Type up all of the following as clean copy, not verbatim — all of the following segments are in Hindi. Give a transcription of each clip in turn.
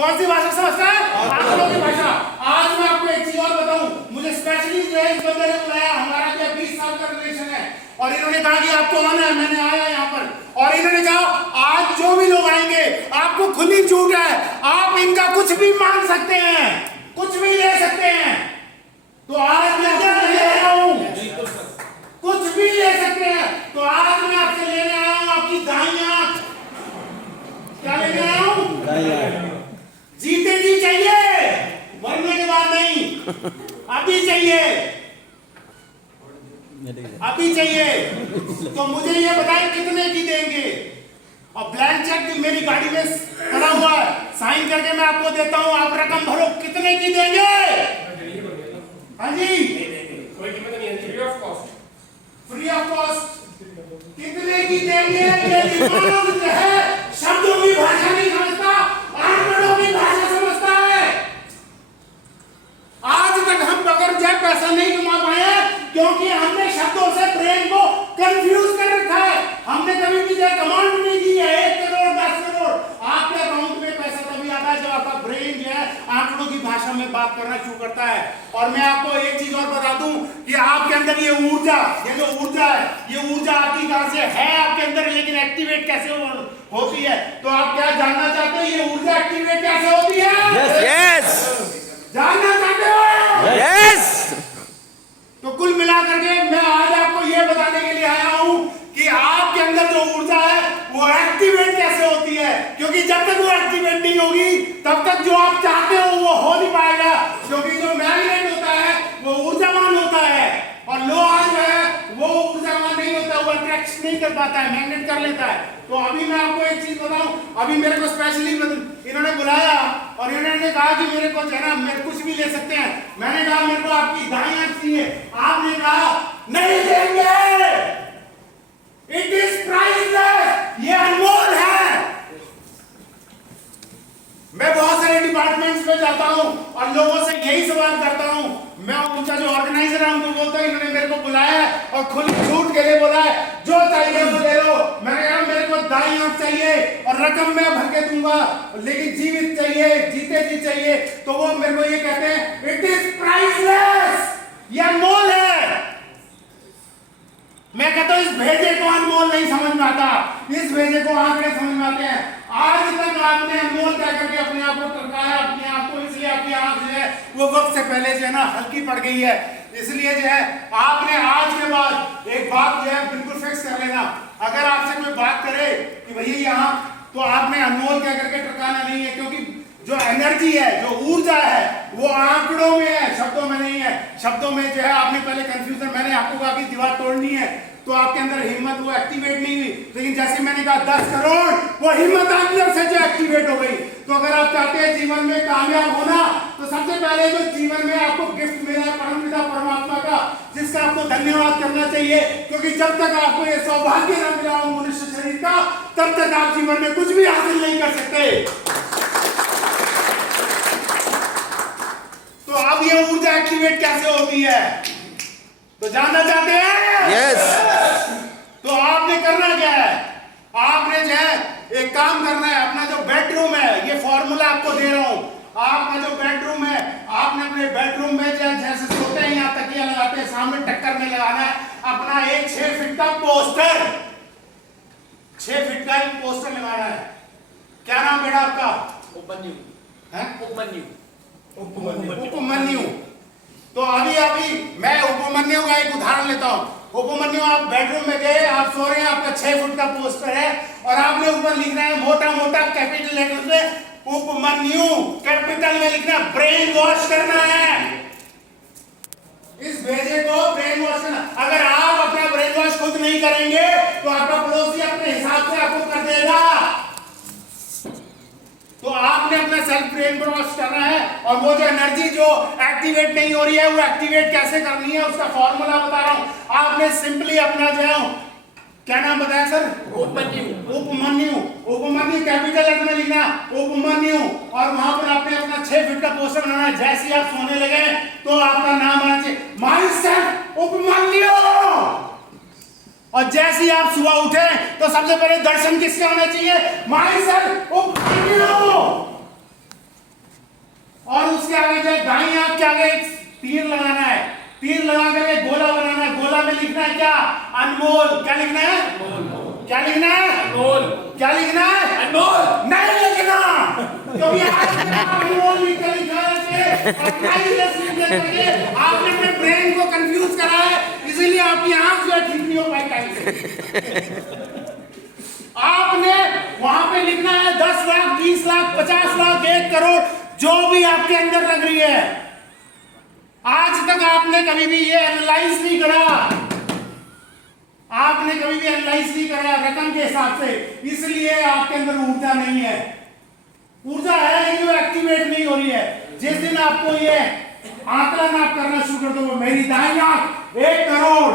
कौन सी भाषा समझता है? आंकड़ों की भाषा। आज मैं आपको एक चीज और बताऊं, मुझे स्पेशली जो है इस बंदे ने बुलाया, हमारा क्या 20 साल का रिलेशन है, और इन्होंने कहा कि आपको आना है। मैंने आया यहाँ पर और इन्होंने कहा आज जो भी लोग आएंगे आपको खुली छूट है, आप इनका कुछ भी मांग सकते हैं, कुछ भी ले सकते हैं। तो आज मैं क्या लेने आया हूं? कुछ भी ले सकते हैं। तो आज मैं आपसे लेने आया हूं आपकी दाईं आंख। क्या लेने आया हूं? जीते जी चाहिए, मरने के बाद नहीं, अभी चाहिए, अभी चाहिए। तो मुझे ये बताएं कितने की देंगे? और ब्लैंक चेक मेरी गाड़ी में पड़ा हुआ है, साइन करके मैं आपको देता हूं, आप रकम भरो। कितने की देंगे? हाँ जी, कोई कीमत नहीं है, free of cost. Free of cost. कितने की देंगे? ये दिमाग जो है शब्दों की भाषा नहीं समझता, आंकड़ों की भाषा समझता है। आज तक हम बगैर जब पैसा नहीं कमा पाए क्योंकि हमने शब्दों से ब्रेन को कंफ्यूज कर रखा है। हमने कभी भी कमांड नहीं दी है 1 करोड़ 10 करोड़। आपके अकाउंट में पैसा तभी आता है जब आपका ब्रेन जो है आंकड़ों की भाषा में बात करना शुरू करता है। और मैं आपको एक चीज और बता दूं कि आपके अंदर ये ऊर्जा, ये जो ऊर्जा है, ये ऊर्जा आपकी कहां से है आपके अंदर, लेकिन एक्टिवेट कैसे होती है? तो आप क्या जानना चाहते हो ये ऊर्जा एक्टिवेट कैसे होती है? यस जानना चाहते हो? यस। तो कुल मिलाकर के मैं आज आपको यह बताने के लिए आया हूं कि आपके अंदर जो ऊर्जा है वो एक्टिवेट कैसे होती है, क्योंकि जब तक वो एक्टिवेट नहीं होगी तब तक जो आप चाहते हो वो हो नहीं पाएगा। क्योंकि जो मैग्नेट होता है वो ऊर्जावान होता है और लोहा जो है वो ऊर्जावान नहीं होता, वो अट्रैक्ट नहीं कर पाता है, मैग्नेट कर लेता है। तो अभी मैं आपको एक चीज बताऊं, अभी मेरे को स्पेशली इन्होंने बुलाया और इन्होंने कहा कि मेरे को है ना, मेरे कुछ भी ले सकते हैं। मैंने कहा मेरे को आपकी दाईं आंख चाहिए। आपने कहा नहीं देंगे, इट इज प्राइसलेस, ये अनमोल है। मैं बहुत सारे डिपार्टमेंट्स में जाता हूं और लोगों से यही सवाल करता हूं। मैं उनका जो ऑर्गेनाइजर है उनको बोलता हूं इन्होंने मेरे को बुलाया है और खुली छूट के लिए बोला है, जो चाहिए वो ले लो। मैंने कहा मेरे को दाईं आंख चाहिए और रकम मैं भर के दूंगा, लेकिन जीवित चाहिए, जीते जी चाहिए। तो वो मेरे को ये कहते हैं इट इज प्राइसलेस, ये अनमोल है। मैं कहता हूं इस भेजे को अनमोल नहीं समझ में आता, इस भेजे को आंकड़े समझ में आते हैं। आज तक आपने अनमोल कह करके अपने आप को टरकाया, अपने आप को, इसलिए आपकी आंख जो है वो वक्त से पहले जो है ना हल्की पड़ गई है। इसलिए जो है आपने आज के बाद एक बात जो है बिल्कुल फिक्स कर लेना, अगर आपसे कोई बात करे कि भैया यहाँ, तो आपने अनमोल कह करके टरकाना नहीं है, क्योंकि जो एनर्जी है, जो ऊर्जा है वो आंकड़ों में है, शब्दों में नहीं है। शब्दों में जो है आपने पहले कंफ्यूजन, मैंने आपको कहा कि दीवार तोड़नी है तो आपके अंदर हिम्मत वो एक्टिवेट नहीं हुई, लेकिन जैसे मैंने कहा 10 करोड़, वो हिम्मत अंदर से जो एक्टिवेट हो गई। तो अगर आप चाहते हैं जीवन में कामयाब होना तो सबसे पहले जो जीवन में आपको गिफ्ट मिला है परमपिता परमात्मा का, जिसका आपको धन्यवाद करना चाहिए, क्योंकि जब तक आपको ये सौभाग्य न मिला हो मनुष्य शरीर का, तब तक आप जीवन में कुछ भी हासिल नहीं कर सकते। तो अब ये ऊर्जा एक्टिवेट कैसे होती है तो जानना चाहते हैं? यस। तो आपने करना क्या है? आपने जो है एक काम करना है, अपना जो बेडरूम है, ये फॉर्मूला आपको दे रहा हूं, आपका जो बेडरूम है, आपने अपने बेडरूम में जैसे सोते हैं यहाँ तकिया लगाते हैं, सामने टक्कर में लगाना है अपना एक 6 फीट का पोस्टर, 6 फीट का एक पोस्टर लगाना है। क्या नाम बेटा आपका? उपमन्यु है? उपमन्यु उपमन्यु। तो अभी मैं उपमन्यु का एक उदाहरण लेता हूं। उपमन्यु, आप बेडरूम में गए, आप सो रहे हैं, आपका 6 फुट का पोस्टर है और आपने ऊपर लिख रहे हैं मोटा मोटा कैपिटल लेटर से उपमन्यु, कैपिटल में लिखना, ब्रेन वॉश करना है। इस भेजे को ब्रेन वॉश करना। अगर आप अपना ब्रेन वॉश खुद नहीं करेंगे तो आपका पड़ोसी अपने हिसाब से आपको कर देगा। तो आपने अपना सेल्फ ब्रेन वॉश करना है और वो जो एनर्जी जो एक्टिवेट नहीं हो रही है वो एक्टिवेट कैसे करनी है उसका फॉर्मूला बता रहा हूं। आपने सिंपली अपना जो है, क्या नाम बताया sir? Upamanyu. Upamanyu, Upamanyu capital letter में लिखना उपमन्यु और वहां पर आपने अपना 6 फीट का पोस्टर बनाना है। जैसे ही आप सोने लगे तो आपका नाम आना चाहिए, माई सेल्फ उपमन्यु। और जैसे ही आप सुबह उठे तो सबसे पहले दर्शन किसके होना चाहिए? Myself Upamanyu. और उसके आगे जो दाईं आंख के आगे एक तीर लगाना है, तीर लगा करके गोला बनाना है, गोला में लिखना है क्या? अनमोल। क्या लिखना है? क्या लिखना है? अनमोल। क्या लिखना है? अनमोल। नहीं लिखना, क्योंकि आज अनमोल लिख के लिखा है और प्राइसलेस लिख करके आपने अपने ब्रेन को कंफ्यूज करा है, इसीलिए आपकी आंख जो है ठीक नहीं हो पाई टाइम से। आपने वहां पे लिखना है 10 लाख, 20 लाख, 50 लाख, 1 करोड़, जो भी आपके अंदर लग रही है। आज तक आपने कभी भी ये एनालाइज नहीं करा, आपने कभी भी एनालाइज नहीं करा रकम के हिसाब से, इसलिए आपके अंदर ऊर्जा नहीं है। ऊर्जा है लेकिन वो एक्टिवेट नहीं हो रही है। जिस दिन आपको ये आकलन आप करना शुरू कर दो, मेरी दाईं आंख 1 करोड़,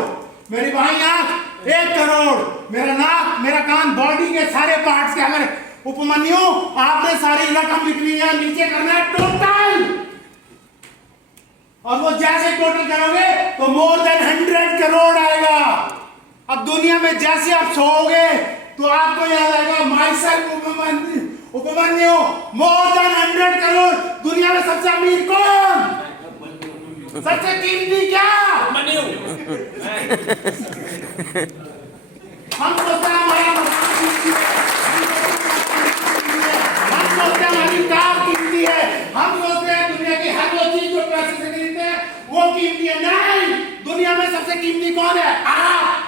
मेरी बाईं आंख 1 करोड़, मेरा नाक, मेरा कान, बॉडी के सारे पार्ट्स के अगर उपमन्यु आपने सारी रकम लिखनी है, नीचे करना है टोटल, और वो जैसे टोटल करोगे तो मोर देन 100 करोड़ आएगा। अब दुनिया में जैसे आप सोओगे तो आपको याद आएगा myself Upamanyu, more than 100 crore. दुनिया में सबसे अमीर कौन? सबसे कीमती क्या? मन्यू। हम सोचते हैं हमारा मकान कीमती है, हम सोचते हैं हमारी कार कीमती है, हम सोचते हैं दुनिया की हर वो चीज जो पैसे से खरीदते हैं वो कीमती है। नहीं, दुनिया में सबसे कीमती कौन है? आप।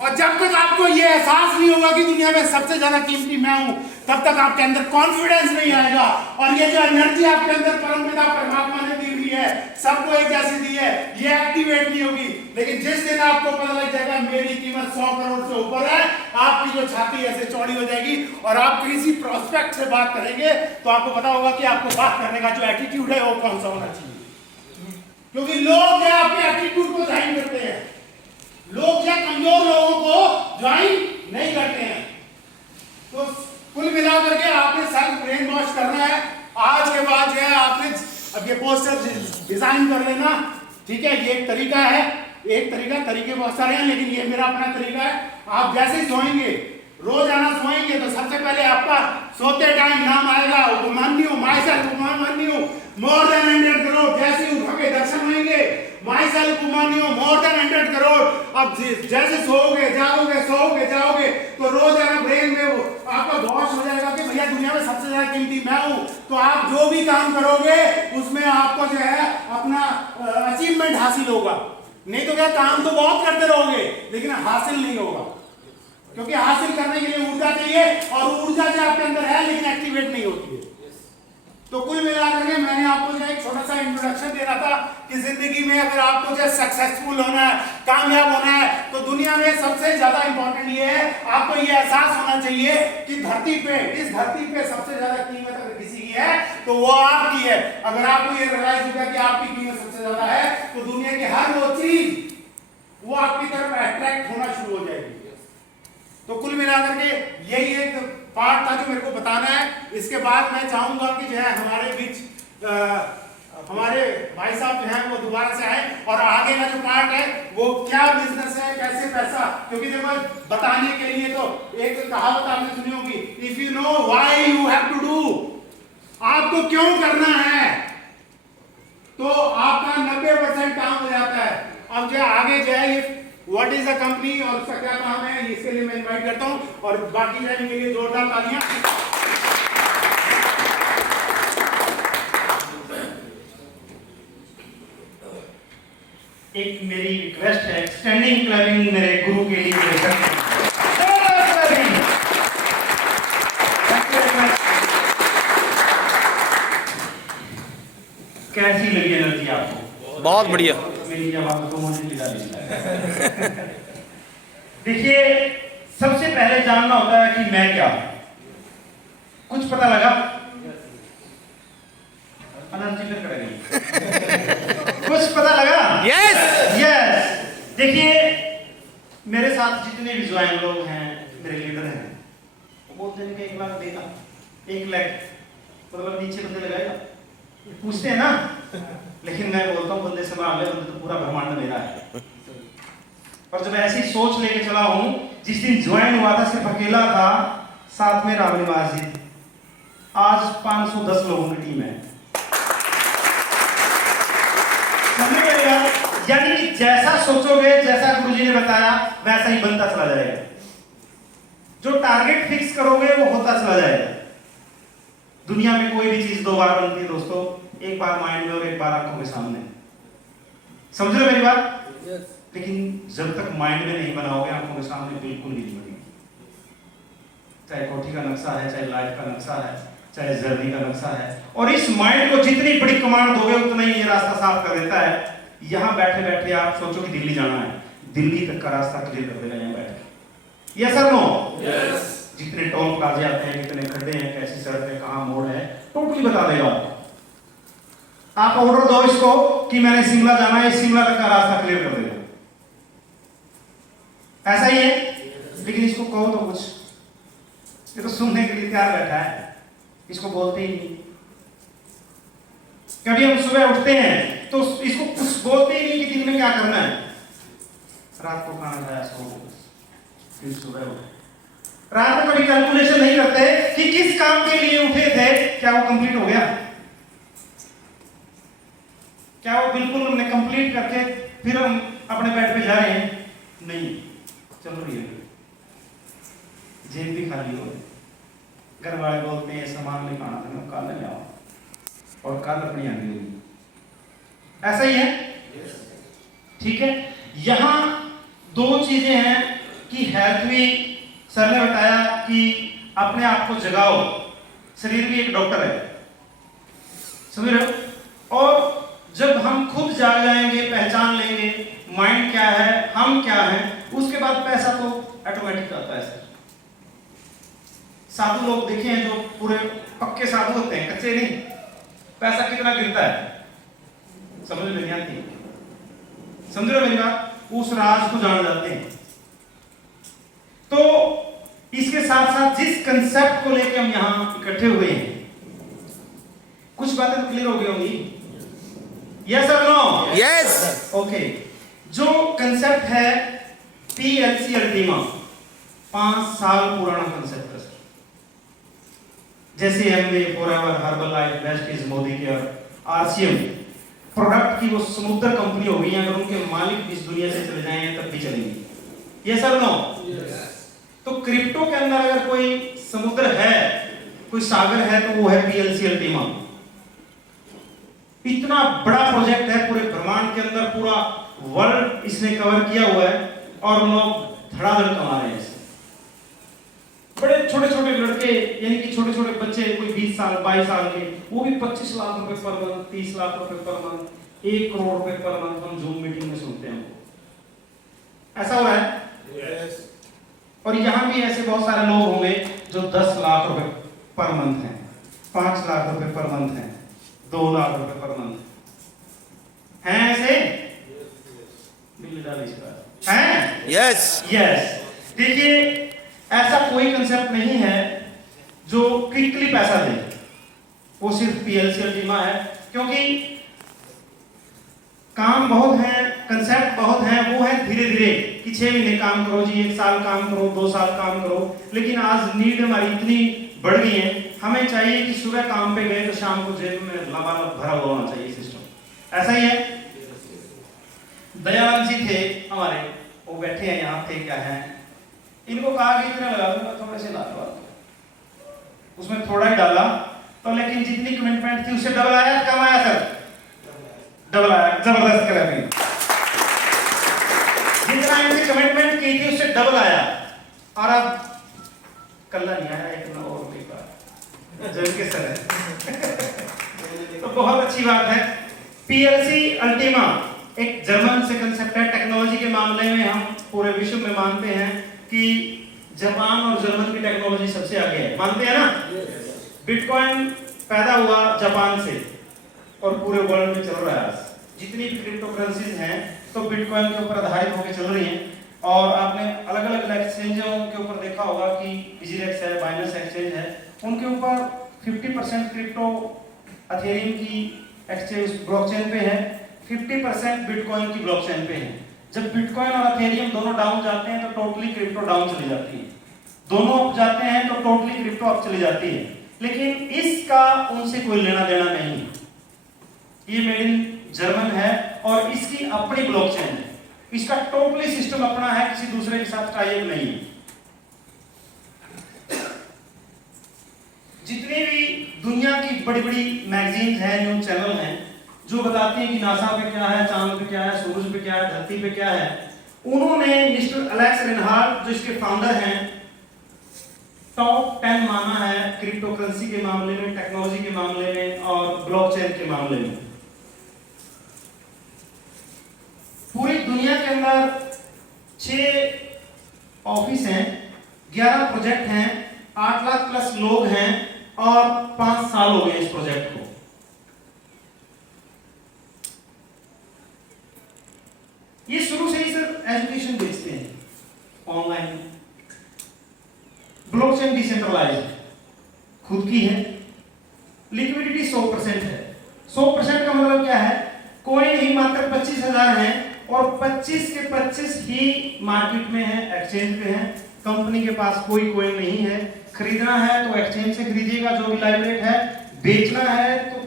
और जब तक आपको ये एहसास नहीं होगा कि दुनिया में सबसे ज्यादा कीमती मैं हूं, तब तक आपके अंदर कॉन्फिडेंस नहीं आएगा। और ये जो एनर्जी आपके अंदर परमपिता परमात्मा ने दी हुई है, सबको एक जैसी दी है, ये एक्टिवेट नहीं होगी। लेकिन जिस दिन आपको पता लग जाएगा मेरी कीमत 100 करोड़ से ऊपर है, आपकी जो छाती ऐसे चौड़ी हो जाएगी और आप किसी प्रोस्पेक्ट से बात करेंगे तो आपको पता होगा कि आपको बात करने का जो एटीट्यूड है वो कौन सा होना चाहिए। क्योंकि लोग आपके एटीट्यूड को जाहिर करते हैं, लोग क्या कमजोर लोगों को ज्वाइन नहीं करते हैं। तो कुल मिलाकर के आपने सेल्फ ब्रेन वॉश करना है। आज के बाद जो है आपने अब ये पोस्टर डिजाइन कर लेना, ठीक है? ये एक तरीका है, तरीके बहुत सारे हैं, लेकिन ये मेरा अपना तरीका है। आप जैसे ही सोएंगे, रोजाना सोएंगे, तो सबसे पहले आपका सोते टाइम नाम आएगा Upamanyu, myself Upamanyu, more than 100 crore. जैसे ही उठोगे दर्शन होंगे, myself Upamanyu, more than 100 crore. अब जैसे सोओगे जाओगे तो रोजाना ब्रेन में वो आपका वॉश हो जाएगा कि भैया दुनिया में सबसे ज्यादा कीमती मैं हूं। तो आप जो भी काम करोगे उसमें आपको जो है अपना अचीवमेंट हासिल होगा। नहीं तो क्या, काम तो बहुत करते रहोगे लेकिन हासिल नहीं होगा, क्योंकि हासिल करने के लिए ऊर्जा चाहिए और ऊर्जा जो आपके अंदर है लेकिन एक्टिवेट नहीं होती है। तो कुल मिलाकर के मैंने आपको जो एक छोटा सा इंट्रोडक्शन दे रहा था कि जिंदगी में अगर आपको जो सक्सेसफुल होना है, कामयाब होना है, तो दुनिया में सबसे ज्यादा इंपॉर्टेंट ये है, आपको ये एहसास होना चाहिए कि इस धरती पे सबसे ज्यादा कीमत अगर किसी की है तो वो आपकी है। अगर आपको ये रियलाइज होगा कि आपकी कीमत सबसे ज्यादा है तो दुनिया की हर वो चीज वो आपकी तरफ अट्रैक्ट होना शुरू हो जाएगी। तो कुल मिलाकर के यही एक पार्ट था जो मेरे को बताना है। इसके बाद मैं चाहूंगा कि जो है हमारे बीच हमारे भाई साहब जो हैं वो दोबारा से आए और आगे का जो पार्ट है वो क्या बिजनेस है, कैसे पैसा, क्योंकि देखो बताने के लिए तो एक कहावत आपने सुनी होगी, if you know why you have to do, आपको क्यों करना है तो आपका 90% काम हो जाता है। अब जो आगे जो है ये व्हाट इज अ कंपनी और उसका क्या काम है, इसके लिए मैं इनवाइट करता हूं और बाकी जाने के लिए जोरदार तालियां। एक मेरी रिक्वेस्ट है, स्टैंडिंग क्लैपिंग मेरे गुरु के लिए कैसी लगी एनर्जी आपको? बहुत बढ़िया। मेरी जब आपको देखिए, सबसे पहले जानना होता है कि मैं क्या हूं। कुछ पता लगा? एनर्जी फिर करेंगे। कुछ पता लगा? यस। देखिए, मेरे साथ जितने भी ज्वाइन लोग हैं, मेरे लीडर हैं, वो बोलते हैं कि 1 लाख देगा, 1 लाख मतलब नीचे बंदे लगाएगा, पूछते हैं ना। लेकिन मैं बोलता हूँ बंदे से आगे बंदे तो पूरा ब्रह्मांड मेरा है। और जब ऐसी सोच लेके चला हूँ, जिस दिन ज्वाइन हुआ था सिर्फ अकेला था, साथ में रामनिवास जी, आज 510 लोगों की टीम है। समझ गए आप? यानी कि जैसा सोचोगे, जैसा गुरुजी ने बताया, वैसा ही बनता चला जाएगा। जो टारगेट फिक्स करोगे वो होता चला जाएगा। दुनिया में कोई भी चीज दो बार बनती है दोस्तों, एक बार माइंड में और एक बार आंखों के सामने। समझ रहे हो मेरी बात? लेकिन जब तक माइंड में नहीं बनाओगे, आंखों के सामने बिल्कुल नहीं बनेगी। चाहे कोठी का नक्शा है, चाहे लाइफ का नक्शा है, चाहे जर्नी का नक्शा है, और इस माइंड को जितनी बड़ी कमांड दोगे उतना ही ये रास्ता साफ कर देता है। यहाँ बैठे बैठे आप सोचो कि दिल्ली जाना है, दिल्ली तक का रास्ता क्लियर कर देगा यहाँ बैठ के। यस और नो? Yes. जितने टोल प्लाजे आते हैं, कितने खड्डे हैं, कैसी सड़क है, कहाँ मोड़ है, टोटली बता देगा। आप ऑर्डर दो इसको कि मैंने शिमला जाना है, शिमला तक का रास्ता क्लियर कर देगा। ऐसा ही है। लेकिन इसको कहो तो कुछ, ये तो सुनने के लिए तैयार बैठा है, इसको बोलते ही नहीं। कभी हम सुबह उठते हैं तो इसको कुछ बोलते ही नहीं कि दिन में क्या करना है। रात को खाना खाया, सो फिर सुबह उठे। रात में कभी कैलकुलेशन नहीं करते कि किस काम के लिए उठे थे, क्या वो कंप्लीट हो गया, क्या वो बिल्कुल हमने कंप्लीट करके फिर हम अपने बेड पे जा रहे हैं? नहीं, चल रही है, जेब भी खाली हो। घर वाले बोलते हैं सामान नहीं खाना था, कल ले आओ, और कल अपनी आनी होगी। ऐसा ही है। ठीक है। यहां दो चीजें हैं कि हेल्थ भी सर ने बताया कि अपने आप को जगाओ, शरीर भी एक डॉक्टर है, समझ रहे हो? और जब हम खुद जाग जाएंगे, पहचान लेंगे माइंड क्या है, हम क्या हैं, उसके बाद पैसा तो ऑटोमेटिक आता है। साधु लोग देखे हैं जो पूरे पक्के साधु होते हैं, कच्चे नहीं, पैसा कितना गिरता है समझ में नहीं आती। समझ रहे हो मेरी बात? उस राज को जान जाते हैं। तो इसके साथ साथ जिस कंसेप्ट को लेकर हम यहां इकट्ठे हुए हैं, कुछ बातें तो क्लियर हो गई होंगी। यस और नो? यस। ओके। जो कंसेप्ट है PLC अल्टीमा, 5 साल पुराना कंसेप्ट है। जैसे Amway, forever, Herbalife, best is Modi care, RCM product की वो समुद्र कंपनी हो गई है। अगर उनके मालिक इस दुनिया से चले जाएं तब भी चलेंगी। यस और नो? तो क्रिप्टो के अंदर अगर कोई समुद्र है, कोई सागर है, तो वो है PLC अल्टीमा। इतना बड़ा प्रोजेक्ट है, पूरे ब्रह्मांड के अंदर पूरा वर्ल्ड इसने कवर किया हुआ है, और लोग धड़ाधड़ कमा रहे हैं। बड़े छोटे छोटे लड़के, यानी कि छोटे छोटे बच्चे, कोई 20 साल 22 साल के, वो भी 25 लाख रुपए पर मंथ, 30 लाख रुपए पर मंथ, 1 करोड़ रुपए पर मंथ हम जूम मीटिंग में सुनते हैं। ऐसा हो रहा है। Yes. और यहाँ भी ऐसे बहुत सारे लोग होंगे जो 10 लाख रुपए पर मंथ हैं, 5 लाख रुपए पर मंथ हैं, 2 लाख रुपए पर मंथ हैं। ऐसे हैं? यस। यस। देखिए, ऐसा कोई कंसेप्ट नहीं है जो क्विकली पैसा दे, वो सिर्फ PLC अल्टीमा है। क्योंकि काम बहुत है, कंसेप्ट बहुत है, वो है धीरे धीरे कि 6 महीने काम करो जी, 1 साल काम करो, 2 साल काम करो। लेकिन आज नीड हमारी इतनी बढ़ गई है, हमें चाहिए कि सुबह काम पे गए तो शाम को जेब में लबालब भरा हुआ होना चाहिए सिस्टम। ऐसा ही है। दयानंद जी थे हमारे, वो बैठे हैं यहाँ थे, क्या है, इनको कहा कि इतना लगा दूंगा, थोड़े से ला दो, उसमें थोड़ा ही डाला, तो लेकिन जितनी कमिटमेंट थी उससे डबल आया, कम आया सर? डबल आया। जबरदस्त क्लैपिंग। जितना इनने कमिटमेंट की थी उससे डबल आया, और अब कल्ला नहीं आया, एक और जल के सर है। तो बहुत अच्छी बात है। PLC अल्टीमा एक जर्मन से कंसेप्ट है। टेक्नोलॉजी के मामले में हम पूरे विश्व में मानते हैं कि जापान और जर्मन की टेक्नोलॉजी सबसे आगे है, मानते हैं ना? बिटकॉइन पैदा हुआ जापान से और पूरे वर्ल्ड में चल रहा है। जितनी भी क्रिप्टो करेंसीज हैं तो बिटकॉइन के ऊपर आधारित होकर चल रही हैं। और आपने अलग अलग एक्सचेंजों के ऊपर देखा होगा कि EasyRex है, बाइनेंस एक्सचेंज है, उनके ऊपर 50% क्रिप्टो एथेरियम की एक्सचेंज ब्लॉकचेन पे है, 50% बिटकॉइन की ब्लॉकचेन पे है। जब बिटकॉइन और एथेरियम दोनों डाउन जाते हैं तो टोटली क्रिप्टो डाउन चली जाती है, दोनों अप जाते हैं तो टोटली क्रिप्टो अप चली जाती है। लेकिन इसका उनसे कोई लेना देना नहीं। ये मेड इन जर्मन है और इसकी अपनी ब्लॉकचेन है। इसका टोटली सिस्टम अपना है, किसी दूसरे के साथ टाई अप नहीं है। जितनी भी दुनिया की बड़ी बड़ी मैगजीन्स हैं, न्यूज चैनल हैं, जो बताती हैं कि नासा पे क्या है, चांद पे क्या है, सूरज पे क्या है, धरती पे क्या है, उन्होंने मिस्टर एलेक्स रेनहार्ड जो इसके फाउंडर हैं, टॉप 10 माना है क्रिप्टो करेंसी के मामले में, टेक्नोलॉजी के मामले में और ब्लॉकचेन के मामले में। पूरी दुनिया के अंदर 6 ऑफिस हैं, 11 प्रोजेक्ट हैं, 8 लाख प्लस लोग हैं और 5 साल हो गए इस प्रोजेक्ट को। ये शुरू से ही सर एजुकेशन बेचते हैं ऑनलाइन। ब्लॉकचेन डिसेंट्रलाइज्ड खुद की है, लिक्विडिटी 100% है। 100% का मतलब क्या है? कोई नहीं, मात्र 25,000 हैं और 25 के 25 ही मार्केट में है, एक्सचेंज पे है। कंपनी के पास कोई कोइन नहीं है। खरीदना है तो एक्सचेंज से खरीदिएगा जो भी लाइव रेट है, बेचना है तो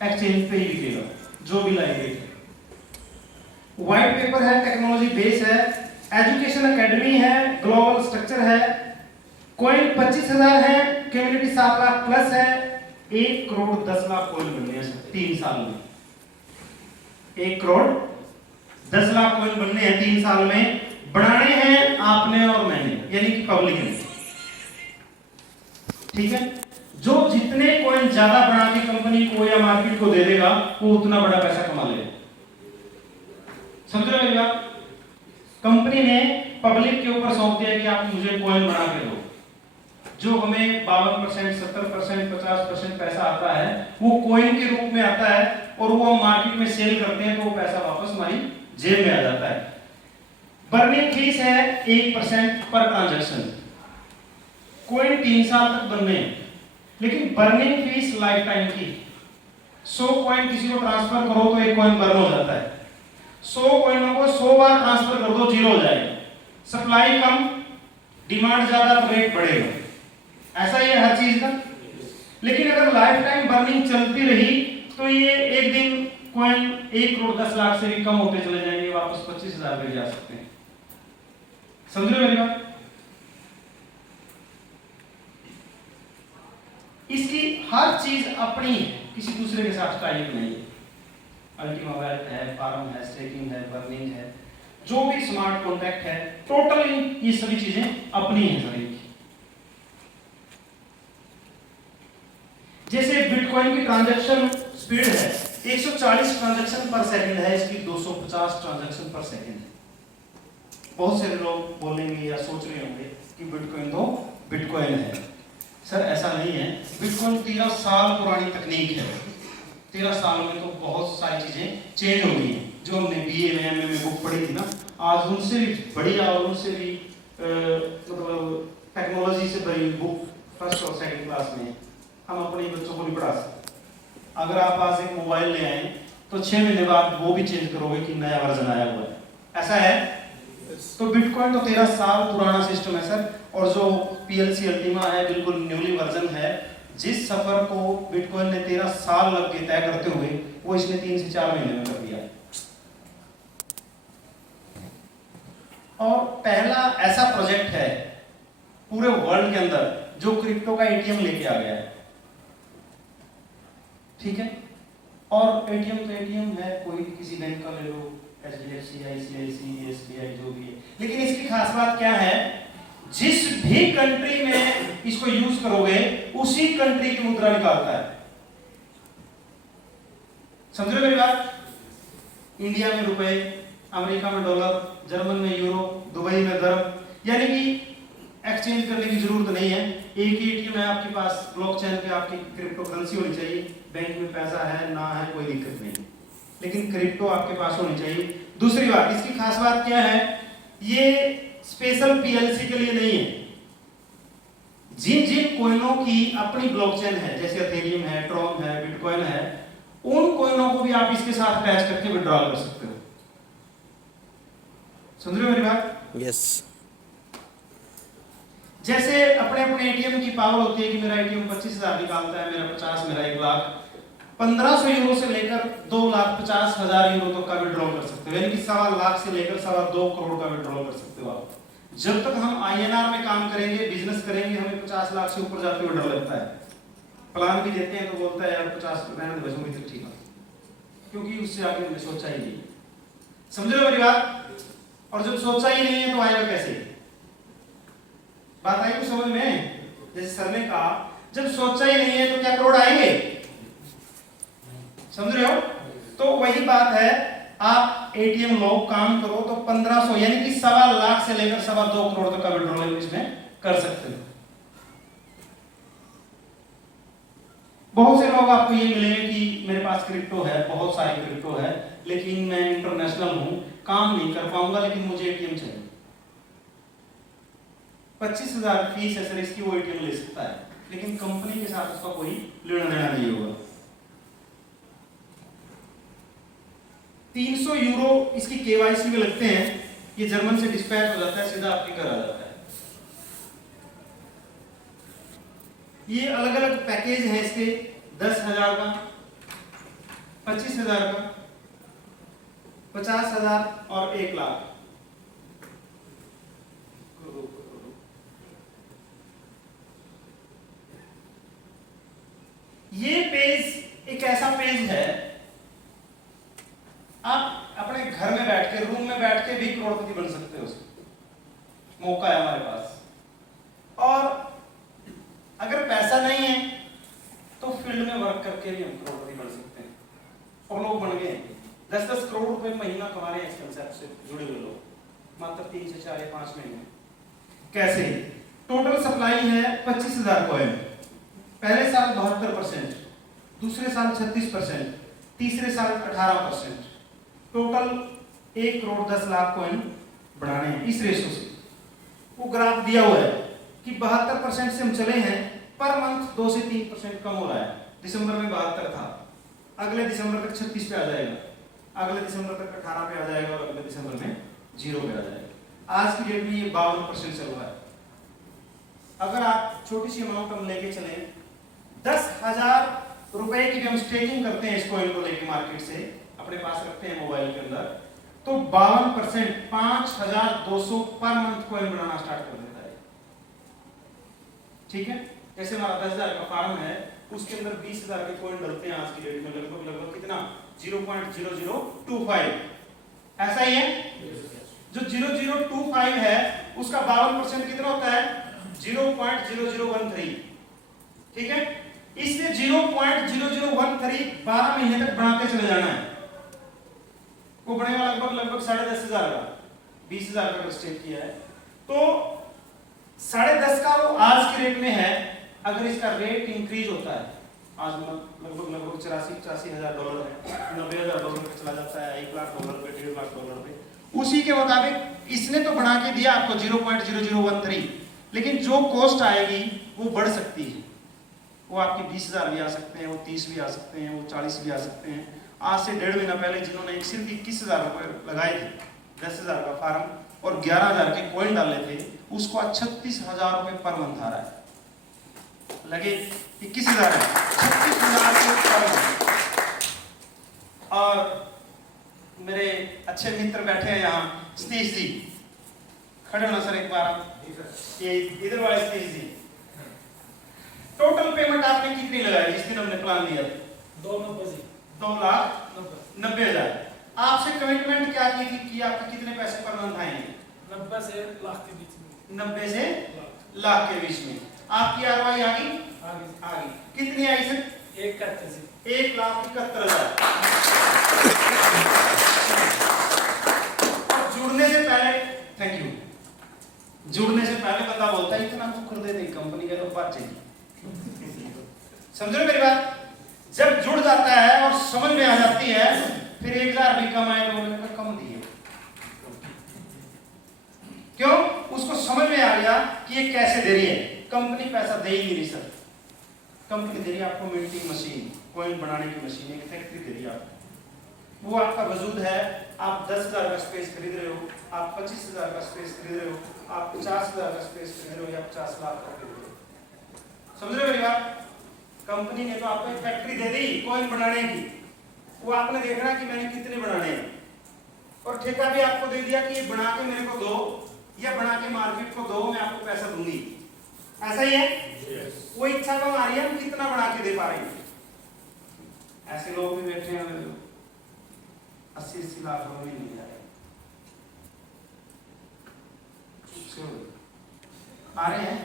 एक्सचेंज पे ही बिकेगा जो भी लाइव रेट है। व्हाइट पेपर है, टेक्नोलॉजी बेस है, एजुकेशन एकेडमी है, ग्लोबल स्ट्रक्चर है, कॉइन 25,000 है, कम्युनिटी 7 लाख प्लस है, 1 करोड़ 10 लाख कॉइन बनने हैं 3 साल में। 1 करोड़ 10 लाख कॉइन बनने हैं 3 साल में। बनाने हैं आपने और मैंने, यानी कि पब्लिक ने। ठीक है, जो जितने कॉइन ज्यादा बना के कंपनी को या मार्केट को दे देगा वो उतना बड़ा पैसा कमा लेगा। समझ रहे हो मेरी बात? कंपनी ने पब्लिक के ऊपर सौंप दिया कि आप मुझे कॉइन बना के दो। जो हमें 52%, 70%, 50% पैसा आता है वो कॉइन के रूप में आता है और वो हम मार्केट में सेल करते हैं तो वो पैसा वापस हमारी जेब में आ जाता है। बर्निंग फीस है 1% पर ट्रांजैक्शन। कॉइन 3 साल तक बनने हैं, लेकिन बर्निंग फीस लाइफ टाइम की। 100 कॉइन किसी को ट्रांसफर करो तो 1 कॉइन बर्न हो जाता है। 100 कॉइनों को 100 बार ट्रांसफर कर दो, 0 हो जाएगा। सप्लाई कम, डिमांड ज्यादा तो रेट बढ़ेगा। ऐसा ही है हर चीज का। लेकिन अगर लाइफ टाइम बर्निंग चलती रही तो ये एक दिन कॉइन 1 करोड़ 10 लाख से भी कम होते चले जाएंगे, वापस 25,000 पे जा सकते हैं। समझ रहे हो मेरी बात? इसकी हर चीज अपनी है, किसी दूसरे के साथ टाई अप नहीं है। अल्टीमा वेल्थ है, फार्म है, स्टेकिंग है, बर्निंग है, जो भी स्मार्ट कॉन्ट्रैक्ट है, टोटली ये सभी चीजें अपनी है सभी की। जैसे बिटकॉइन की ट्रांजैक्शन स्पीड है 140 ट्रांजैक्शन पर सेकंड है, इसकी 250 ट्रांजैक्शन पर सेकंड है। बहुत से लोग बोलेंगे या सोच रहे होंगे कि बिटकॉइन तो बिटकॉइन है। सर ऐसा नहीं है। बिटकॉइन 13 साल पुरानी तकनीक है। 13 साल में तो बहुत सारी चीजें चेंज हो गई हैं। जो हमने बीए में, एमए में बुक पढ़ी थी ना, आज उनसे भी बढ़िया और उनसे भी मतलब टेक्नोलॉजी से भरी बुक फर्स्ट और सेकंड क्लास में हम अपने बच्चों को नहीं पढ़ा सकते। अगर आप आज एक मोबाइल ले आए तो 6 महीने बाद वो भी चेंज करोगे कि नया वर्जन आया हुआ है। ऐसा है। तो बिटकॉइन तो 13 साल पुराना सिस्टम है सर। और जो पीएलसी अल्टीमा है बिल्कुल न्यूली वर्जन है। जिस सफर को बिटकॉइन ने 13 साल लग के तय करते हुए वो इसने 3 से 4 महीने में कर दिया। और पहला ऐसा प्रोजेक्ट है पूरे वर्ल्ड के अंदर जो क्रिप्टो का एटीएम लेके आ गया है। ठीक है, और एटीएम तो एटीएम है, कोई किसी बैंक का ले लो, एचडीएफसी, आईसीआईसी, एसबीआई, जो भी है। लेकिन इसकी खास बात क्या है? जिस भी कंट्री में इसको यूज करोगे उसी कंट्री की मुद्रा निकालता है। समझ रहे मेरी बात? इंडिया में रुपए, अमेरिका में डॉलर, जर्मन में यूरो, दुबई में दरम, यानी कि एक्सचेंज करने की जरूरत नहीं है। एक ही एटीएम है आपके पास, ब्लॉकचेन पे आपकी क्रिप्टो करेंसी होनी चाहिए। बैंक में पैसा है ना है कोई दिक्कत नहीं, लेकिन क्रिप्टो आपके पास होनी चाहिए। दूसरी बात, इसकी खास बात क्या है? ये स्पेशल पीएलसी के लिए नहीं है। जिन जिन कॉइनों की अपनी ब्लॉकचेन है, जैसे एथेरियम है, ट्रॉन है, बिटकॉइन है, उन कॉइनों को भी आप इसके साथ अटैच करके विड्रॉल कर सकते हो। समझ रहे हो मेरी बात? यस। जैसे अपने अपने एटीएम की पावर होती है कि मेरा एटीएम 25,000 निकालता है, मेरा 50, मेरा 1 लाख, 1500 यूरो से लेकर 2,50,000 यूरो तक का विड्रॉ कर सकते हो, यानी कि 1.25 लाख से लेकर 2.25 करोड़ का विड्रॉ कर सकते हो आप। जब तक हम INR में काम करेंगे, बिजनेस करेंगे, हमें 50 लाख से ऊपर जाते हुए डर लगता है। प्लान भी देते हैं तो बोलता है यार 50 रहने दो, बचूंगी तो ठीक है, क्योंकि उससे आगे हमने सोचा ही नहीं। समझ रहे हो मेरी बात? और जब सोचा ही नहीं है तो आएगा कैसे? बात आई कुछ समझ में? जैसे सर ने कहा जब सोचा ही नहीं है तो क्या करोड़ आएंगे? समझ रहे हो? तो वही बात है, आप एटीएम लो, काम करो तो 1500 यानी कि 1.25 लाख से लेकर 2.25 करोड़ तक का विड्रॉल इसमें कर सकते हो। बहुत से लोग आपको ये मिलेंगे कि मेरे पास क्रिप्टो है, बहुत सारी क्रिप्टो है, लेकिन मैं इंटरनेशनल हूं, काम नहीं कर पाऊंगा, लेकिन मुझे एटीएम चाहिए। 25,000 फीस है सर इसकी, वो एटीएम ले सकता है, लेकिन कंपनी के साथ उसका कोई लेना देना नहीं होगा। 300 यूरो इसकी केवाईसी में लगते हैं, ये जर्मन से डिस्पैच हो जाता है, सीधा आपके घर आ जाता है। ये अलग अलग पैकेज हैं इसके, 10,000 का, 25,000 का, 50,000 और 1 लाख। ये पेज एक ऐसा पेज है, आप अपने घर में बैठ के, रूम में बैठ के भी करोड़पति बन सकते हो। मौका है हमारे पास। और अगर पैसा नहीं है तो फील्ड में वर्क करके भी हम करोड़पति बन सकते हैं, और लोग बन गए। 10-10 करोड़ रुपए महीना कमा रहे हैं इस कंसेप्ट से जुड़े हुए लोग, मात्र 3 से 4 या 5 महीने। कैसे? टोटल सप्लाई है 25,000 कॉइन, पहले साल 72%, दूसरे साल 36%, तीसरे साल 18%, टोटल 1 करोड़ 10 लाख कॉइन बढ़ाने हैं इस रेशो से। वो ग्राफ दिया हुआ है कि 72% से हम चले हैं, पर मंथ 2 से 3% कम हो रहा है। दिसंबर में 72 था, अगले दिसंबर तक 36 पे आ जाएगा, अगले दिसंबर तक 18 पे आ जाएगा, और अगले दिसंबर में 0 पे आ जाएगा। आज की डेट में ये 52% चल रहा है। अगर आप छोटी सी अमाउंट हम लेके चले, 10,000 रुपए की भी हम स्टेकिंग करते हैं इस कॉइन को लेके मार्केट से, अपने पास रखते हैं मोबाइल के अंदर, तो 52% 5,200 पर मंथ कॉइन बनाना स्टार्ट कर देता है। ठीक है? जैसे हमारा 10,000 का फार्म है, उसके अंदर 20,000 के कॉइन डलते हैं आज की डेट में, लगभग कितना? 0.0025। ऐसा ही है? जो 0.0025 है उसका 52% कितना होता है? 0.0013। ठीक है? इसलिए 0.0013 12 महीने तक बढ़ाते चले जाना है। वो बढ़ेगा लगभग 10,500 का, 20,000 का स्टेट किया है, तो 10.5 का वो आज के रेट में है। अगर इसका रेट इंक्रीज होता है, आज लगभग 84-85 हजार डॉलर है, 90,000 डॉलर पे चला जाता है, 1 लाख डॉलर पे, 1.5 लाख डॉलर पे, उसी के मुताबिक इसने तो बना के दिया आपको 0.0013, लेकिन जो कॉस्ट आएगी वो बढ़ सकती है। वो आपके 20,000 भी आ सकते हैं, वो 30 भी आ सकते हैं, वो 40 भी आ सकते हैं। आज से 1.5 महीना पहले जिन्होंने सिर्फ 21,000 रुपए लगाए थे, 10,000 का फार्म और 11,000 के कॉइन डाले थे, उसको 36,000 रुपए पर मंथ आ रहा है। लगे 21,000 है, 36,000 पर मंथ। और मेरे अच्छे मित्र बैठे हैं यहाँ, सतीश जी, खड़े होना सर एक बार। ये इधर वाले सतीश जी, टोटल पेमेंट आपने कितनी लगाई जिस दिन हमने प्लान लिया? 2,90,000। आपसे कमिटमेंट क्या की थी कि आपके कितने पैसे पर मंथ आएंगे? 90 से लाख के बीच में। 90 से लाख के बीच में। आपकी आरवाई आ गई? आ गई। कितनी आई सर? 1,71,000। जुड़ने से पहले, थैंक यू, जुड़ने से पहले बंदा बोलता है इतना कुछ कर दे दी कंपनी का, तो बात चाहिए। समझ रहे मेरी बात? जब जुड़ जाता है और समझ में आ जाती है, फिर 1,000 भी कम आए तो बोलने का कम दिए। क्यों? उसको समझ में आ गया कि ये कैसे दे रही है। कंपनी पैसा दे ही नहीं रही सर, कंपनी दे रही है आपको मिल्टिंग मशीन, कॉइन बनाने की मशीन, एक फैक्ट्री दे रही है आपको। वो आपका वजूद है। आप 10,000 का स्पेस खरीद रहे हो, आप 25,000 का स्पेस खरीद रहे हो, आप 50,000 का स्पेस खरीद रहे हो, या 50 लाख का खरीद रहे हो। समझ रहे हो मेरी बात? कंपनी ने तो आपको एक फैक्ट्री दे दी कॉइन बनाने की, वो आपने देखना कि मैंने कितने बनाने हैं, और ठेका भी आपको दे दिया कि ये बना के मेरे को दो या बना के मार्केट को दो, मैं आपको पैसा दूंगी। ऐसा ही है? वो इच्छा कम आ रही है, हम कितना बना के दे पा रहे हैं। ऐसे लोग भी बैठे हैं 80-80 लाख रुपए नहीं मिल रहे, आ रहे हैं,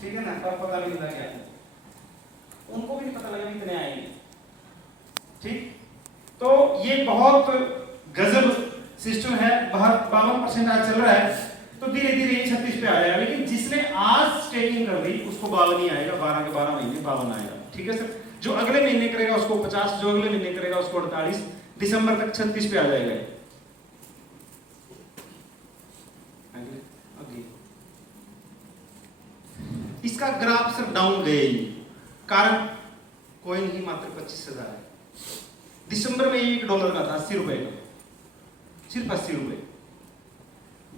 ठीक है ना? तब पता नहीं लगा क्या, उनको भी नहीं पता लगा कितने आएंगे। ठीक, तो ये बहुत गजब सिस्टम है। 52% आज चल रहा है, तो धीरे धीरे 36 पे आ जाएगा। लेकिन जिसने आज स्टेकिंग कर दी उसको 52 नहीं आएगा, 12 के 12 महीने 52 आएगा। ठीक है सर? जो अगले महीने करेगा उसको 50, जो अगले महीने करेगा उसको 48, दिसंबर तक 36 पे आ जाएगा। इसका ग्राफ सर डाउन गए ही, कारण कॉइन ही मात्र 25,000 है। दिसंबर में $1 का था 80 रुपए का, सिर्फ 80 रुपए।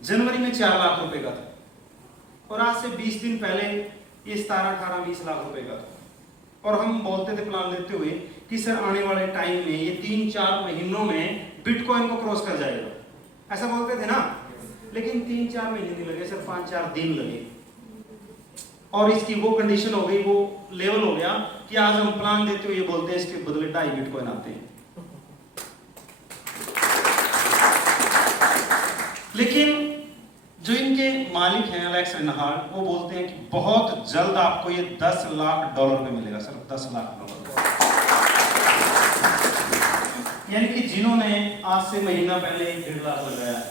जनवरी में 4 लाख रुपए का था, और आज से 20 दिन पहले ये 17, 18, 20 लाख रुपए का था। और हम बोलते थे प्लान देते हुए कि सर आने वाले टाइम में ये 3-4 महीनों में बिटकॉइन को क्रॉस कर जाएगा, ऐसा बोलते थे ना। लेकिन 3-4 महीने नहीं लगे सर, 5-4 दिन लगे, और इसकी वो कंडीशन हो गई, वो लेवल हो गया कि आज हम प्लान देते हुए ये बोलते हैं इसके बदले 2.5 बिटकॉइन आते हैं। लेकिन जो इनके मालिक हैं एलेक्स रेनहार्ड, वो बोलते हैं कि बहुत जल्द आपको ये $10 लाख पे मिलेगा सर, $10 लाख। यानी कि जिन्होंने आज से महीना पहले 1.5 लाख लगाया,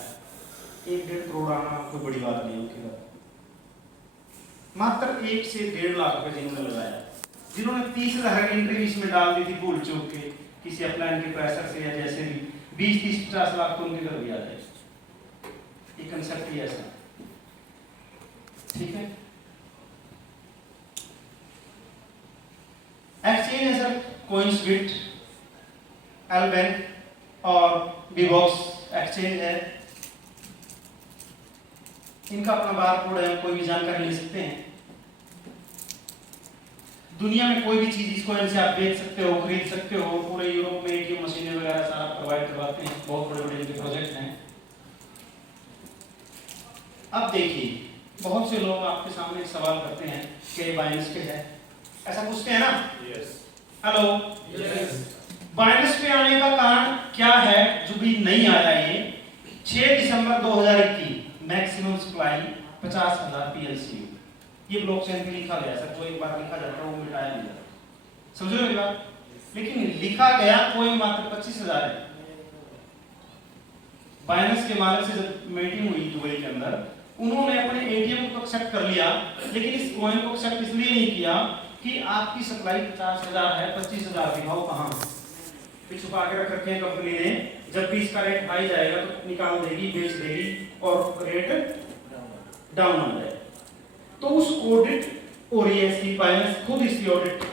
1-1.5 करोड़ आना कोई बड़ी बात नहीं है। मात्र 1 से 1.5 लाख रुपए जिन्होंने लगाया, जिन्होंने 30,000 एंट्री इसमें डाल दी थी भूल चूक के किसी अपलाइन के प्रेशर से या जैसे भी, 20-30-50 लाख तो उनके घर भी आ जाए। ये कंसेप्ट ही ऐसा, ठीक है? एक्सचेंज है सर कॉइनस्विफ्ट, एलबैंक और बीबॉक्स एक्सचेंज है। इनका अपना बारकोड है, कोई भी जानकारी ले सकते हैं। दुनिया में कोई भी चीज इसको इनसे आप बेच सकते हो, खरीद सकते हो। पूरे यूरोप में एटीएम मशीनें वगैरह सारा प्रोवाइड करवाते हैं, बहुत बड़े बड़े इनके प्रोजेक्ट हैं। अब देखिए, बहुत से लोग आपके सामने सवाल करते हैं कि बाइनेंस पे है, ऐसा पूछते हैं ना? हेलो, बाइनेंस पे आने का कारण क्या है जो भी नहीं आया? ये 6 दिसंबर 2021 मैक्सिमम सप्लाई 50,000 PLCU, ये ब्लॉकचेन पे लिखा गया सर। जो एक बार लिखा जाता है वो मिटाया नहीं जाता, समझ रहे हो मेरी बात? लेकिन लिखा गया कोई मात्र 25,000 है। बाइनेंस के मालिक से जब मीटिंग हुई दुबई के अंदर, उन्होंने अपने एटीएम को एक्सेप्ट कर लिया, लेकिन इस कॉइन को एक्सेप्ट इसलिए नहीं किया कि आपकी सप्लाई 50,000 है, 25,000 दिखाओ कहां, फिर छुपा के रख रखे हैं कंपनी ने। जब भी इसका रेट हाई जाएगा तो निकाल देगी, बेच देगी और रेट डाउन हो जाएगा। तो उस ऑडिट हो रही है इसकी, बाइनेंस खुद इसकी ऑडिट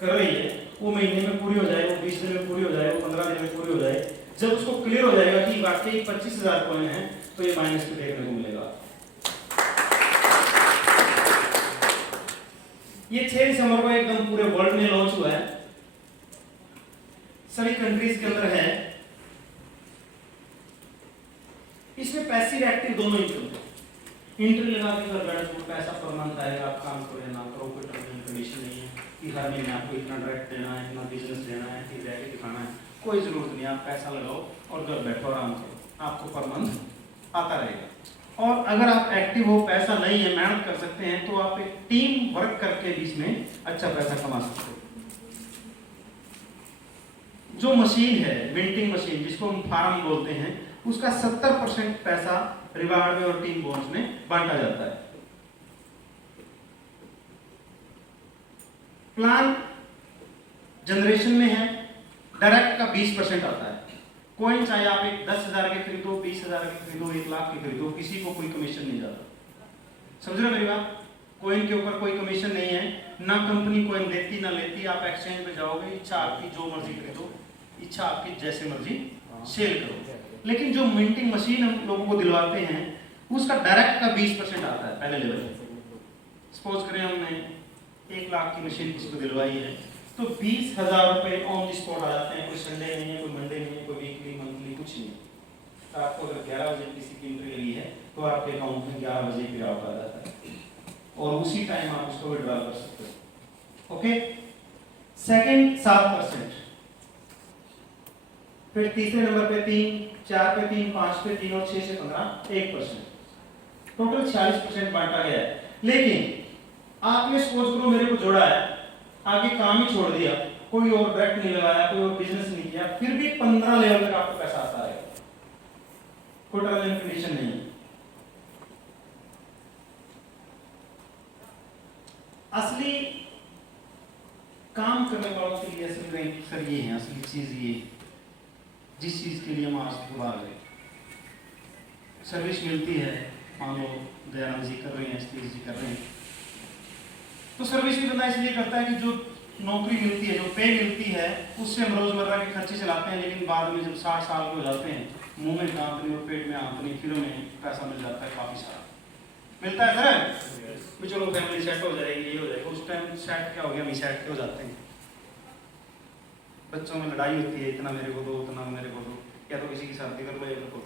कर रही है। वो महीने में पूरी हो जाए, वो 20 दिन में पूरी हो जाए, वो 15 दिन में पूरी हो जाए। जब उसको क्लियर हो जाएगा कि वाकई 25,000 कॉइन है, तो ये बाइनेंस पे देखने को मिलेगा। ये 6 दिसंबर को एकदम पूरे वर्ल्ड में लॉन्च हुआ है, सभी कंट्रीज के अंदर है। इसमें पैसिव एक्टिव दोनों ही चलते हैं। इंट्री लगा के घर बैठो, पैसा पर मंथ आएगा, आप काम करो ना करो, कोई टर्म एंड कंडीशन नहीं है कि हर महीने आपको इतना डायरेक्ट देना है, इतना बिजनेस देना है, फिर जाके दिखाना है, कोई जरूरत नहीं। आप पैसा लगाओ और घर बैठो आराम करो, आपको पर मंथ आता रहेगा। और अगर आप एक्टिव हो, पैसा नहीं है, मेहनत कर सकते हैं, तो आप एक टीम वर्क करके भी इसमें अच्छा पैसा कमा सकते हो। जो मशीन है मिंटिंग मशीन, जिसको हम फार्म बोलते हैं, उसका 70% पैसा रिवार्ड में और टीम बोनस में बांटा जाता है। प्लान जनरेशन में है, डायरेक्ट का 20% आता है। कॉइन चाहे आप एक 10,000 के खरीदो, 20,000 के खरीदो, 1 लाख के खरीदो, किसी को कोई कमीशन नहीं जाता। समझ रहे हो मेरी बात? कॉइन के ऊपर कोई कमीशन नहीं है, ना कंपनी कॉइन देती ना लेती। आप एक्सचेंज पे जाओगे, इच्छा आपकी जो मर्जी खरीदो, इच्छा आपकी जैसे मर्जी सेल करो। लेकिन जो मिंटिंग मशीन हम लोगों को दिलवाते हैं उसका डायरेक्ट का 20% आता है पहले लेवल। सपोज करें हमने 1 लाख की मशीन किसी को दिलवाई है तो 20,000 रुपये ऑन दी स्पॉट आ जाते हैं। कोई संडे नहीं है, कोई मंडे नहीं है, कोई वीकली मंथली कुछ नहीं। तो आपको अगर 11 बजे किसी की एंट्री लगी है तो आपके अकाउंट में 11 बजे पे आउट आ जाता है और उसी टाइम आप उसको विड्रॉ कर सकते हो। ओके, सेकंड 7%, फिर तीसरे नंबर पे 3, 4 पे 3, 5 पे 3 और 6 से 15 1%, टोटल 46% बांटा गया है। लेकिन आपने सपोज करो मेरे को जोड़ा है, आगे काम ही छोड़ दिया, कोई और ब्रैकेट नहीं लगाया, कोई और बिजनेस नहीं किया, फिर भी 15 लेवल तक आपको पैसा आता है, कोई टर्म एंड कंडीशन नहीं है। असली काम करने वालों के लिए असली रैंक सर ये है, असली चीज ये जिस चीज के लिए हम आज बुला गए। सर्विस मिलती है, मान लो दयानंद जी कर रहे हैं, स्टेज जी कर रहे हैं, तो सर्विस भी बंदा इसलिए करता है कि जो नौकरी मिलती है, जो पे मिलती है, उससे हम रोजमर्रा के खर्चे चलाते हैं। लेकिन बाद में जब 60 साल के हो जाते हैं, मुंह में कांपनी और पेट में आंपनी, फिर हमें पैसा मिल जाता है, काफी सारा मिलता है सर। भी चलो फैमिली सेट हो जाएगी, ये हो जाएगा, उस टाइम सेट क्या हो गया, हम सेट हो जाते हैं। बच्चों में लड़ाई होती है, इतना मेरे को दो, इतना मेरे को दो, या तो किसी की शादी कर लो या तो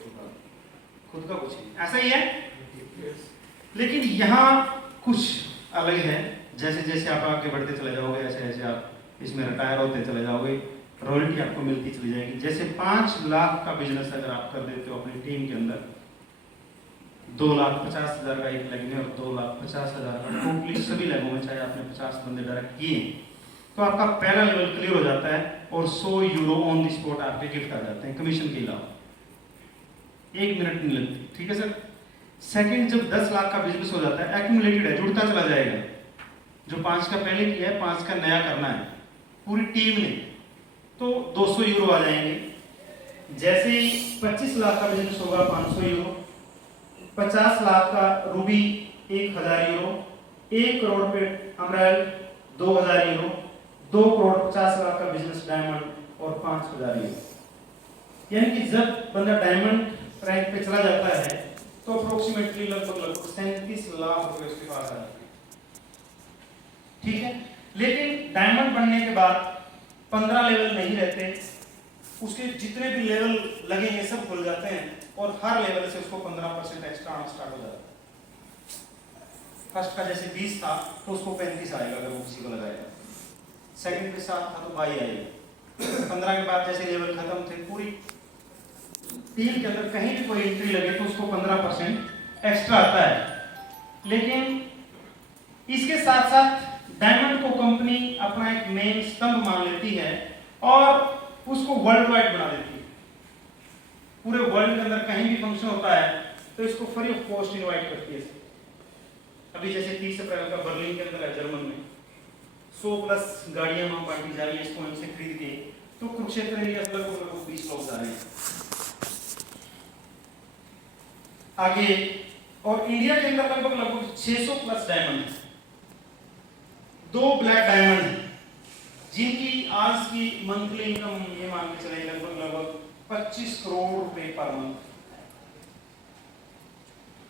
खुद का कुछ नहीं, ऐसा ही है। लेकिन यहाँ कुछ अलग है, जैसे जैसे आप आगे बढ़ते चले जाओगे ऐसे ऐसे आप इसमें रिटायर होते चले जाओगे, रॉयल्टी आपको मिलती चली जाएगी। जैसे 5 लाख का बिजनेस अगर आप कर देते हो अपनी टीम के अंदर, 2,50,000 का एक लेग में और 2,50,000 का टोटली सभी लेगों में, चाहे आपने 50 बंदे डायरेक्ट किए, तो आपका पहला लेवल क्लियर हो जाता है और 100 यूरो ऑन दी स्पॉट आपके गिफ्ट आ जाते हैं कमीशन के अलावा, 1 मिनट नहीं लगती, ठीक है सर। सेकंड, जब 10 लाख का बिजनेस हो जाता है, एक्यूमुलेटेड है, जुड़ता चला जाएगा। जो 5 का पहले किया है, 5 का नया करना है पूरी टीम ने, तो 200 यूरो आ जाएंगे। जैसे ही 25 लाख का बिजनेस होगा 500 यूरो, 50 लाख का रूबी 1,000 यूरो, 1 करोड़ पे अमराल 2,000 यूरो, 2 करोड़ 50 लाख का बिजनेस डायमंड और 5,000 यूरो। यानी कि जब बंदा डायमंड रैंक पे चला जाता है तो अप्रोक्सीमेटली लगभग 37 लाख रुपए उसके पास आ जाते हैं, ठीक है। लेकिन डायमंड बनने के बाद 15 लेवल नहीं रहते, उसके जितने भी लेवल लगेंगे सब खुल जाते हैं और हर लेवल से उसको 15% एक्स्ट्रा आना स्टार्ट हो जाता है। फर्स्ट का जैसे 20 था तो उसको 35 आएगा अगर वो किसी को लगाएगा, सेकंड पे 7 था तो 22 आएगा, 15 के बाद जैसे लेवल खत्म थे, पूरी टीम के अंदर कहीं भी कोई एंट्री लगे तो उसको 15% एक्स्ट्रा आता है। लेकिन इसके साथ साथ डायमंड को कंपनी अपना एक मेन स्तंभ मान लेती है और उसको वर्ल्ड वाइड बना देती है। पूरे वर्ल्ड के अंदर कहीं भी फंक्शन होता है तो इसको फ्री ऑफ कॉस्ट इनवाइट करती है। अभी जैसे 30 अप्रैल का बर्लिन के अंदर है, जर्मन में 100+ गाड़ियां वहां बांटी जा रही है इसको हमसे खरीद के, तो कुरुक्षेत्र एरिया से लगभग 20 लोग जा रहे हैं आगे। और इंडिया के अंदर लगभग 600+ डायमंड है, 2 ब्लैक डायमंड है, जिनकी आज की मंथली इनकम ये मान के चले लगभग 25 करोड़ रुपए पर मंथ।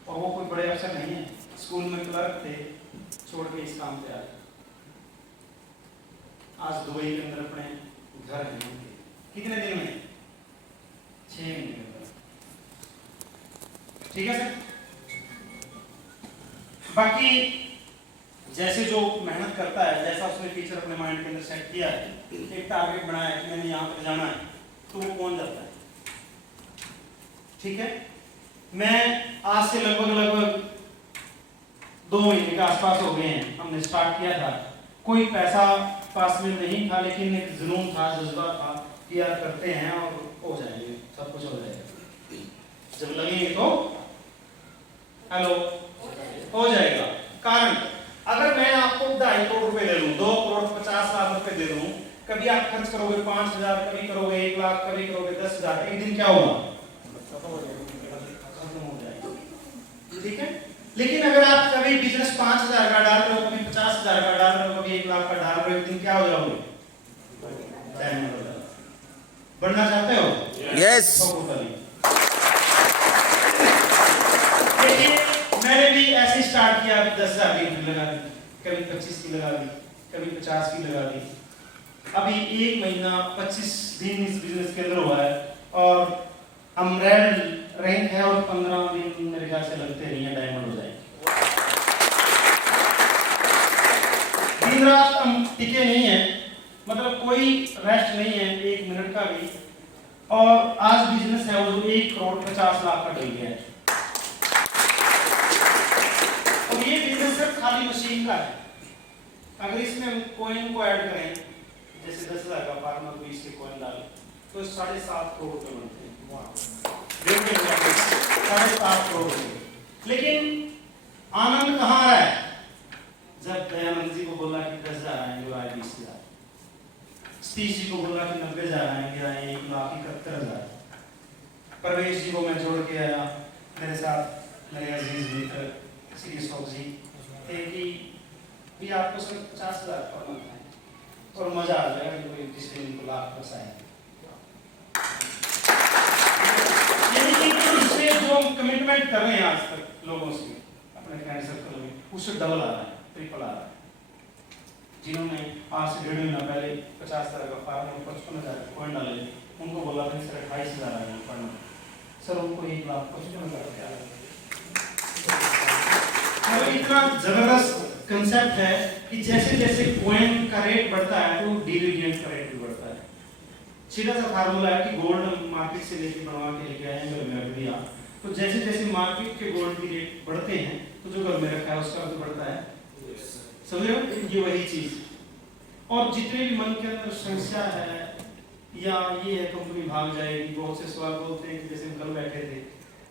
और वो कोई बड़े अफसर नहीं है, स्कूल में क्लर्क थे, छोड़ के इस काम पे आए, आज दुबई के अंदर अपने घर है। कितने दिन में? 6 महीने के अंदर, ठीक है सर। बाकी जैसे जो मेहनत करता है, जैसा उसने फीचर अपने माइंड के अंदर सेट किया है, एक टारगेट बनाया है कि मैंने यहाँ पर जाना है, तो वो पहुंच जाता है, ठीक है। मैं आज से लगभग 2 महीने के आसपास हो गए हैं, हमने स्टार्ट किया था, कोई पैसा पास में नहीं था, लेकिन एक जुनून था, जज्बा था कि यार करते हैं और हो जाएंगे, सब कुछ हो जाएगा, जब लगेंगे तो हेलो हो जाएगा। कारण अगर मैं आपको 2.5 करोड़ रुपए दे दूं, 2 करोड़ 50 लाख रुपए दे दूं, कभी आप खर्च करोगे 5,000, कभी करोगे 1 लाख, कभी करोगे 10,000, एक दिन क्या होगा? खत्म हो जाएगा, ठीक है। लेकिन अगर आप कभी बिजनेस 5,000 का डाल रहे हो, कभी 50,000 का डाल रहे हो, कभी 1 लाख का डाल रहे हो, एक दिन क्या हो जाओगे? डायमंड हो जाओगे। बढ़ना चाहते हो? Yes. देखिए मैंने भी ऐसे स्टार्ट किया, 10,000 की एंट्री लगा दी, कभी 25 की लगा दी, कभी 50 की लगा दी। अभी 1 महीना 25 दिन इस बिजनेस के अंदर हुआ है और हम रैंक है और 15 दिन मेरे ख्याल से लगते नहीं है डायमंड हो जाएंगे। दिन रात हम टिके नहीं है, मतलब कोई रेस्ट नहीं है 1 मिनट का भी। और आज बिजनेस है वो 1,50,00,000 का डल गया है। और ये बिजनेस सिर्फ खाली मशीन का है। अगर इसमें हम कॉइन को ऐड करें, जैसे 10,000 का फार्मर 20 के कॉइन डाले तो 7.5 करोड़ रुपए बनते हैं। 7.5 करोड़ रुपए। लेकिन आनंद कहाँ आ रहा है? जब दयानंद जी को बोला कि 10,000 आएंगे, आए 20,000। सतीश जी को बोला कि 90,000 आएंगे, आए 1,71,000। परवेश जी को मैं जोड़ के आया, मेरे साथ मेरे अजीज मित्र श्री अशोक जी थे कि भी आपको सिर्फ 50,000 पर मंथ है और मजा आ जाएगा कि कोई जिससे इनको लाख प्लस आएंगे। यानी कि इससे जो हम कमिटमेंट कर रहे हैं आज तक लोगों से अपने फ्रेंड सर्कल में, उससे डबल आ रहा है, ट्रिपल आ रहा है। जिन्होंने आज से 1.5 महीना पहले 50,000 का फार्म में 55,000 कॉइन डाले, उनको बोला था सर 28,000 आ गए पर मंथ, सर उनको 1,55,000 आ गए। तो इतना जबरदस्त कंसेप्ट है कि जैसे जैसे कॉइन का रेट बढ़ता है तो डिविडेंड का रेट भी बढ़ता है। सीधा सा फार्मूला है कि गोल्ड मार्केट से लेके बनवा के लेके आए हैं, घर में रख दिया, तो जैसे जैसे मार्केट के गोल्ड के रेट बढ़ते हैं तो जो घर में रखा है उसका भी बढ़ता है। समझ रहे हो? ये वही चीज। और जितने भी मन के अंदर समस्या है या ये है कंपनी भाग जाएगी, बहुत से सवाल बोलते हैं कि जैसे हम कल बैठे थे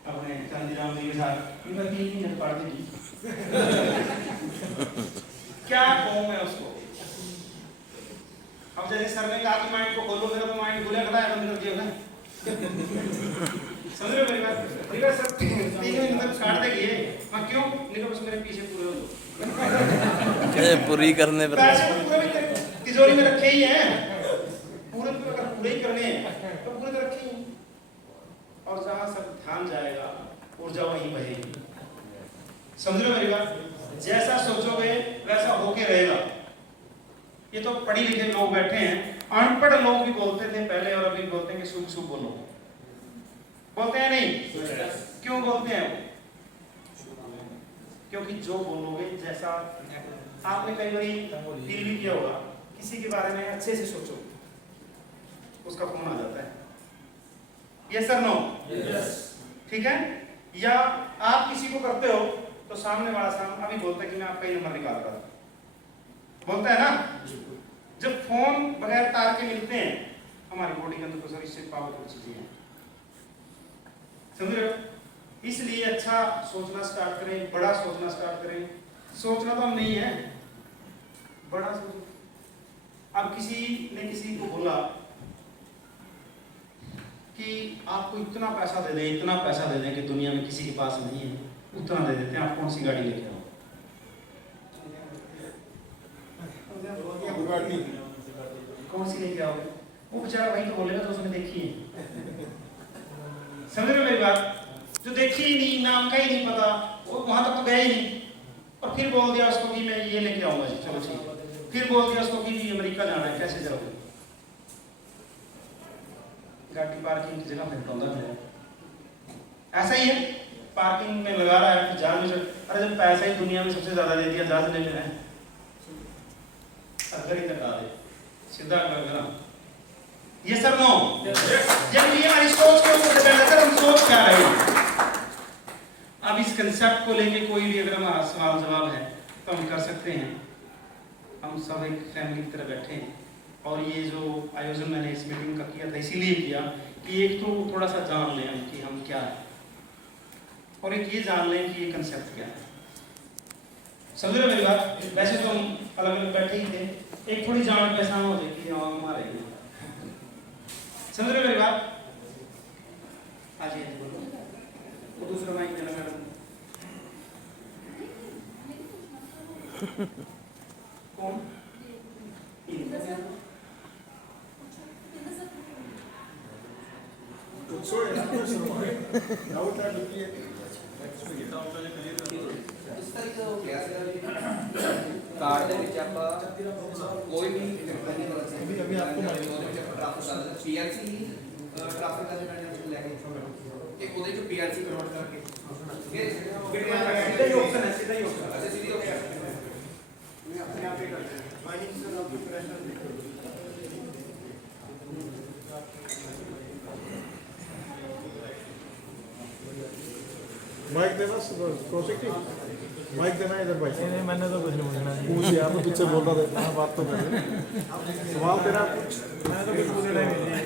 अपने चांदीराम जी के साथ, इनका 3 महीने पढ़ देगी क्या कहूँ मैं उसको। अब जैसे सर ने कहा कि माइंड को खोलो, मेरा तो माइंड खुला खड़ा है, बंद कर दिया ना। समझ रहे हो मेरी बात? मेरी बात सर 3 महीने तक काट देगी, मैं क्यों निकल, बस मेरे पीछे पूरे हो जाओ। पूरी करने पर पैसे तो पूरे तिजोरी में रखे ही हैं, पूरे अगर पूरे ही करने हैं तो पूरे तो रखे ही हैं। और जहाँ सब ध्यान जाएगा ऊर्जा वहीं बहेगी। समझ रहे हो मेरी बात? जैसा सोचोगे वैसा होके रहेगा। ये तो पढ़े लिखे लोग बैठे हैं, अनपढ़ लोग भी बोलते थे पहले और अभी बोलते हैं कि शुभ शुभ बोलो। बोलते हैं नहीं? क्यों बोलते हैं? क्योंकि जो बोलोगे, जैसा आपने कई बार फील भी किया होगा, किसी के बारे में अच्छे से सोचो उसका फोन आ जाता है, यस सर नो? ठीक है? या आप किसी को करते हो तो सामने वाला अभी बोलता है कि मैं आपका ही नंबर निकाल रहा हूं, बोलता है ना? जब फोन बगैर तार के मिलते हैं हमारी बॉडी के अंदर तो सर इससे पावरफुल चीजें हैं। समझ रहे हो? इसलिए अच्छा सोचना स्टार्ट करें, बड़ा सोचना स्टार्ट करें। सोचना तो हम नहीं है, बड़ा सोचो। अब किसी ने किसी को बोला कि आपको इतना पैसा दे दें, इतना पैसा दे दें कि दुनिया में किसी के पास नहीं है, उतना दे देते हैं, आप कौन सी गाड़ी लेके आओ? कौन सी लेके आओगे? वो बेचारा वही तो बोलेगा जो उसने देखी है। समझ रहे हो मेरी बात? जो देखी ही नहीं, नाम का ही नहीं पता, वो वहां तक तो गया ही नहीं, और फिर बोल दिया उसको कि मैं ये लेके आऊंगा जी, चलो ठीक है। फिर बोल दिया उसको कि अमेरिका जाना है, कैसे जाओगे? गाड़ी पार्किंग की जगह फिर है। ऐसा ही है, पार्किंग में लगा रहा है, जहाज में अरे जब पैसा ही दुनिया में सबसे ज्यादा दे दिया, जहाज ले लेना है, अगर ही लगा दे सीधा कर। ये सर नो? जब ये हमारी सोच के ऊपर डिपेंड है, हम सोच क्या रहे हैं। अब इस कंसेप्ट को लेके कोई भी अगर हमारा सवाल जवाब है तो हम कर सकते हैं। हम सब एक फैमिली की तरह बैठे हैं, और ये जो आयोजन मैंने इस मीटिंग का किया था इसीलिए किया कि एक तो थोड़ा सा जान लें हम कि हम क्या है, और एक ये जान लें कि ये कंसेप्ट क्या है। समझ रहे हो मेरी बात? वैसे तो हम अलग अलग बैठे ही थे, एक थोड़ी जान पहचान हो जाए कि हमारे। समझ रहे हो मेरी बात? आज ये बोलो, वो दूसरा माइक देना मैडम। कौन? ਇਸ ਤਰੀਕੇ ਹੋ ਗਿਆ ਸੀਗਾ ਵੀ ਕਾਰਡ ਦੇ ਵਿੱਚ ਆਪਾਂ ਕੋਈ ਵੀ ਅਭੀ ਆਪਕੋ ਮਾਰੀ ਉਹਦੇ ਵਿੱਚ ਆਪਾਂ ਟ੍ਰਾਫਿਕ ਦਾ ਪੀਐਲਸੀ ਟ੍ਰਾਫਿਕ ਦਾ ਮੈਨੇਜਮੈਂਟ ਲੈ ਕੇ ਕਿ ਉਹਦੇ ਚ ਪੀਐਲਸੀ ਕਨਵਰਟ ਕਰਕੇ सीधा ही ऑप्शन है, सीधा ही ऑप्शन ਅੱਛਾ ਸਿੱਧੀ ਹੋ ਗਿਆ मैं अपने आप ही करते हैं माइनिंग से आपकी प्रेशर माइक देना कौशिक जी, माइक देना इधर भाई। नहीं मैंने तो कुछ नहीं पूछना पूछ यार, मैं पीछे बोल रहा था, बात तो कर। सवाल तेरा मैंने तो कुछ पूछना ही नहीं